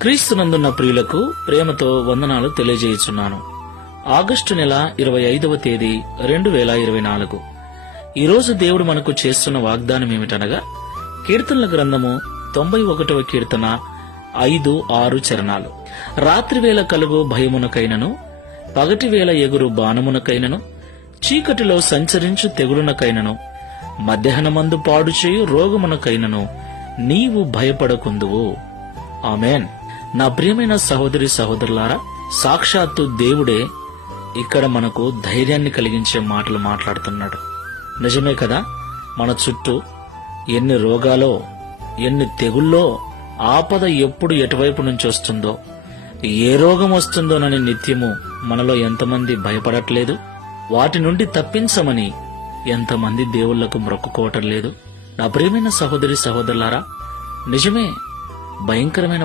క్రీస్తునందున్న ప్రియులకు ప్రేమతో వందనాలు తెలియజేయుచున్నాను. ఆగస్టు నెల 25వ తేదీ 2024. ఈరోజు దేవుడు మనకు చేస్తున్న వాగ్దానం ఏమిటనగా, కీర్తనల గ్రంథము 91వ కీర్తన 5-6 చరణాలు. రాత్రివేళ కలుగు భయమునకైనను, పగటివేళ ఎగురు బాణమునకైనను, చీకటిలో సంచరించు తెగులునకైనను, మధ్యాహ్నమందు పాడుచేయు రోగమునకైనను నీవు భయపడకుందువు. ఆమేన్. నా ప్రియమైన సహోదరి సహోదరులారా, సాక్షాత్తు దేవుడే ఇక్కడ మనకు ధైర్యాన్ని కలిగించే మాటలు మాట్లాడుతున్నాడు. నిజమే కదా, మన చుట్టూ ఎన్ని రోగాలో, ఎన్ని తెగుల్లో, ఆపద ఎప్పుడు ఎటువైపు నుంచి వస్తుందో, ఏ రోగం వస్తుందోనని నిత్యము మనలో ఎంతమంది భయపడట్లేదు? వాటి నుండి తప్పించమని ఎంతమంది దేవుళ్లకు మొక్కుకోవటం లేదు? నా ప్రియమైన సహోదరి సహోదరులారా, నిజమే, భయంకరమైన